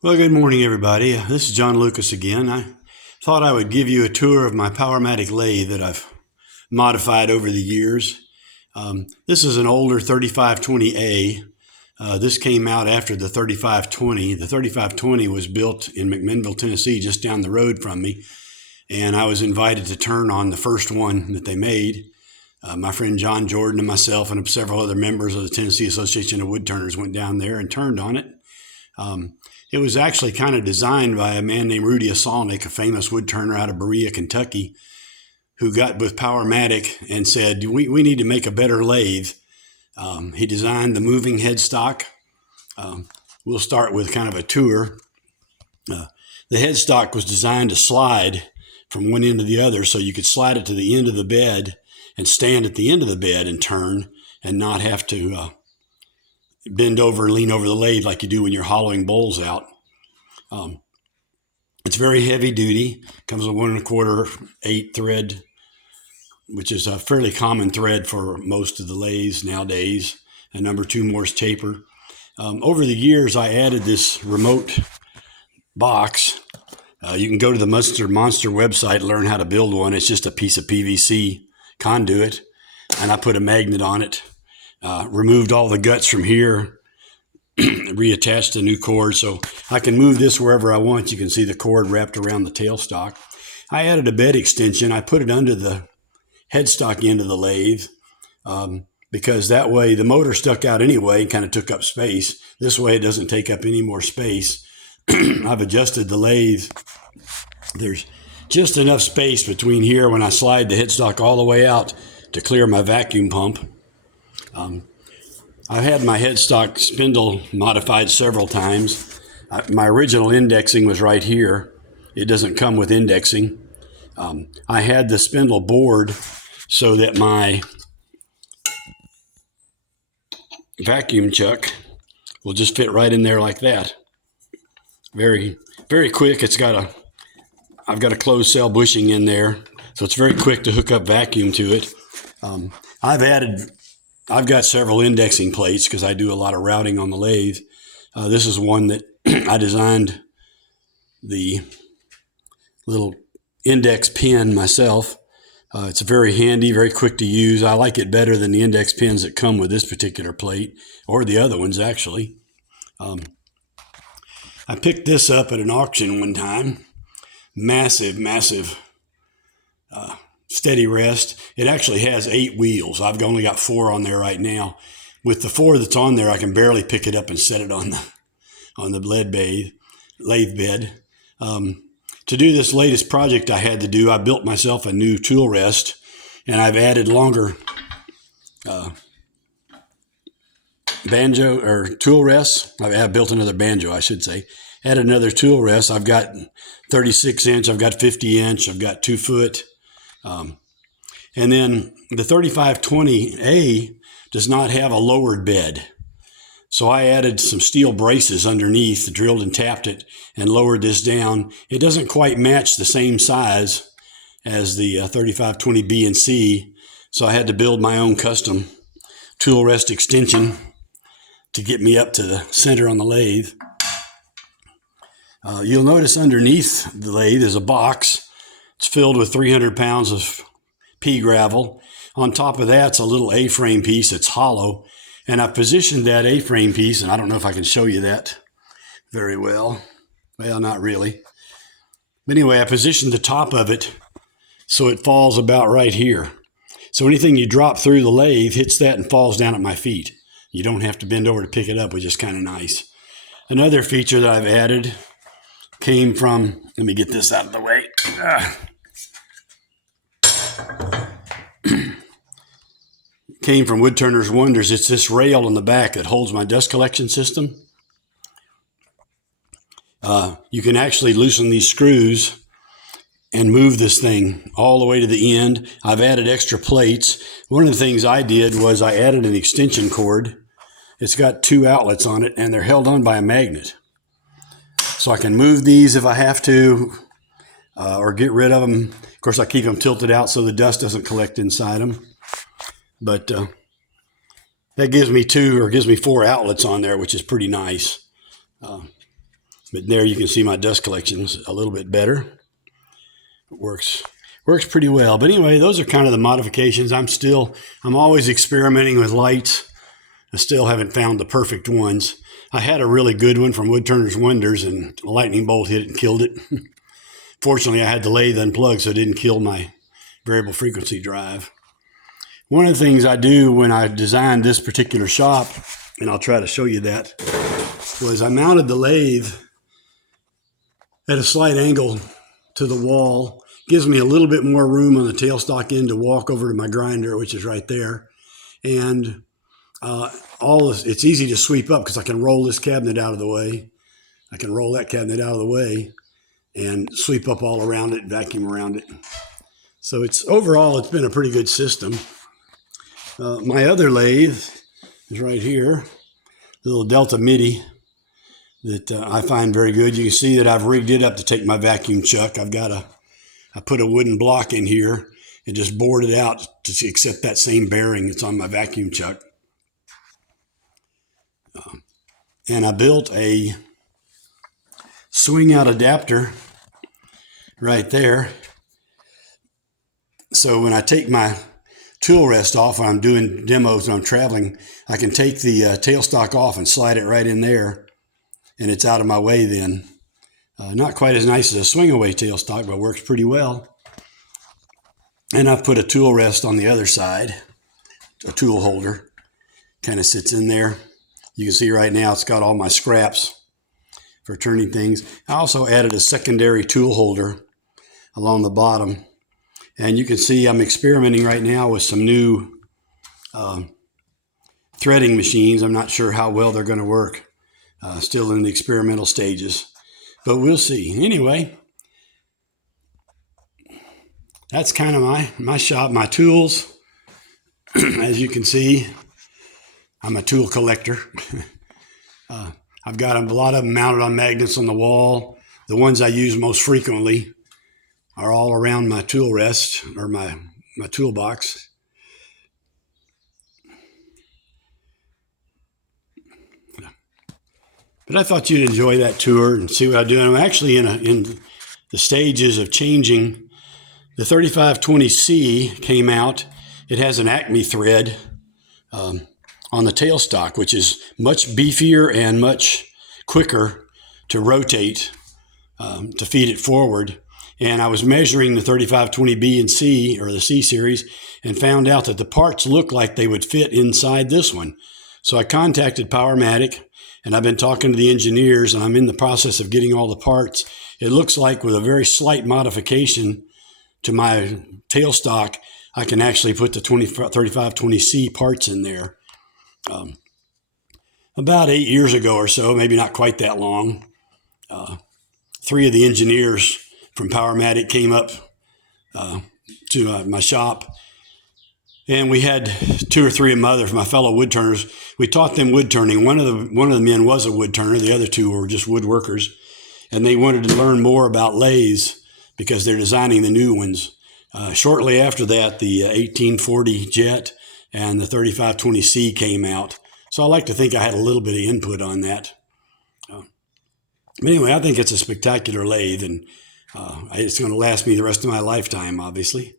Well, good morning, everybody. This is John Lucas again. I thought I would give you a tour of my Powermatic lathe that I've modified over the years. This is an older 3520A. This came out after the 3520. The 3520 was built in McMinnville, Tennessee, just down the road from me, and I was invited to turn on the first one that they made. My friend John Jordan and myself and several other members of the Tennessee Association of Woodturners went down there and turned on it. It was actually kind of designed by a man named Rudy Asalnik, a famous woodturner out of Berea, Kentucky, who got with Powermatic and said, we need to make a better lathe. He designed the moving headstock. We'll start with kind of a tour. The headstock was designed to slide from one end to the other, so you could slide it to the end of the bed and stand at the end of the bed and turn and not have to bend over and lean over the lathe like you do when you're hollowing bowls out. It's very heavy duty. Comes with 1 1/4 8 thread, which is a fairly common thread for most of the lathes nowadays. A number 2 Morse taper. Over the years, I added this remote box. You can go to the Monster website and learn how to build one. It's just a piece of PVC conduit, and I put a magnet on it. Removed all the guts from here, reattached a new cord so I can move this wherever I want. You can see the cord wrapped around the tailstock. I added a bed extension. I put it under the headstock end of the lathe because that way the motor stuck out anyway and kind of took up space. This way it doesn't take up any more space. I've adjusted the lathe. There's just enough space between here when I slide the headstock all the way out to clear my vacuum pump. I've had my headstock spindle modified several times. My original indexing was right here. It doesn't come with indexing. I had the spindle bored so that my vacuum chuck will just fit right in there like that. Very, very quick. I've got a closed cell bushing in there, so it's very quick to hook up vacuum to it. I've got several indexing plates because I do a lot of routing on the lathe. This is one that I designed the little index pin myself. It's very handy, very quick to use. I like it better than the index pins that come with this particular plate, or the other ones actually. I picked this up at an auction one time. Massive steady rest. It actually has 8 wheels. I've only got 4 on there right now. With the 4 that's on there, I can barely pick it up and set it on the lathe bed. To do this latest project I had to do, I built myself a new tool rest, and I've added longer banjo or tool rests. I've built another banjo, I should say. Added another tool rest. I've got 36 inch, I've got 50 inch, I've got 2 foot. And then the 3520A does not have a lowered bed. So I added some steel braces underneath, drilled and tapped it, and lowered this down. It doesn't quite match the same size as the 3520B and C, so I had to build my own custom tool rest extension to get me up to the center on the lathe. You'll notice underneath the lathe is a box. It's filled with 300 pounds of pea gravel. On top of that's a little A-frame piece. It's hollow. And I've positioned that A-frame piece, and I don't know if I can show you that very well. Well, not really. But anyway, I positioned the top of it so it falls about right here. So anything you drop through the lathe hits that and falls down at my feet. You don't have to bend over to pick it up, which is kind of nice. Another feature that I've added came from, let me get this out of the way. Came from Woodturner's Wonders. It's this rail in the back that holds my dust collection system. You can actually loosen these screws and move this thing all the way to the end. I've added extra plates. One of the things I did was I added an extension cord. It's got 2 outlets on it, and they're held on by a magnet. So I can move these if I have to, or get rid of them. Of course, I keep them tilted out so the dust doesn't collect inside them. But that gives me 4 outlets on there, which is pretty nice. But there you can see my dust collections a little bit better. It works pretty well. But anyway, those are kind of the modifications. I'm always experimenting with lights. I still haven't found the perfect ones. I had a really good one from Woodturner's Wonders, and a lightning bolt hit it and killed it. Fortunately, I had the lathe unplugged, so it didn't kill my variable frequency drive. One of the things I do when I designed this particular shop, and I'll try to show you that, was I mounted the lathe at a slight angle to the wall. Gives me a little bit more room on the tailstock end to walk over to my grinder, which is right there. And it's easy to sweep up because I can roll this cabinet out of the way. I can roll that cabinet out of the way and sweep up all around it, vacuum around it. So overall, it's been a pretty good system. My other lathe is right here, the little Delta MIDI that I find very good. You can see that I've rigged it up to take my vacuum chuck. I put a wooden block in here and just bored it out to accept that same bearing that's on my vacuum chuck. And I built a swing out adapter right there. So when I take my tool rest off when I'm doing demos when I'm traveling, I can take the tailstock off and slide it right in there, and it's out of my way then. Not quite as nice as a swing away tailstock, but works pretty well. And I've put a tool rest on the other side, a tool holder, kind of sits in there. You can see right now it's got all my scraps for turning things. I also added a secondary tool holder along the bottom. And you can see I'm experimenting right now with some new threading machines. I'm not sure how well they're going to work. Still in the experimental stages, but we'll see. Anyway, that's kind of my shop, my tools. As you can see, I'm a tool collector. I've got a lot of them mounted on magnets on the wall. The ones I use most frequently are all around my tool rest or my toolbox. But I thought you'd enjoy that tour and see what I do. And I'm actually in the stages of changing. The 3520C came out. It has an Acme thread on the tailstock, which is much beefier and much quicker to rotate to feed it forward. And I was measuring the 3520B and C, or the C series, and found out that the parts looked like they would fit inside this one. So I contacted Powermatic, and I've been talking to the engineers, and I'm in the process of getting all the parts. It looks like with a very slight modification to my tailstock, I can actually put the 3520C parts in there. About 8 years ago or so, maybe not quite that long, 3 of the engineers from Powermatic came up to my shop, and we had 2 or 3 of my fellow woodturners. We taught them wood turning. One of the men was a wood turner. The other 2 were just woodworkers, and they wanted to learn more about lathes because they're designing the new ones. Shortly after that, the 1840 Jet and the 3520C came out. So I like to think I had a little bit of input on that. But anyway, I think it's a spectacular lathe, and it's going to last me the rest of my lifetime, obviously.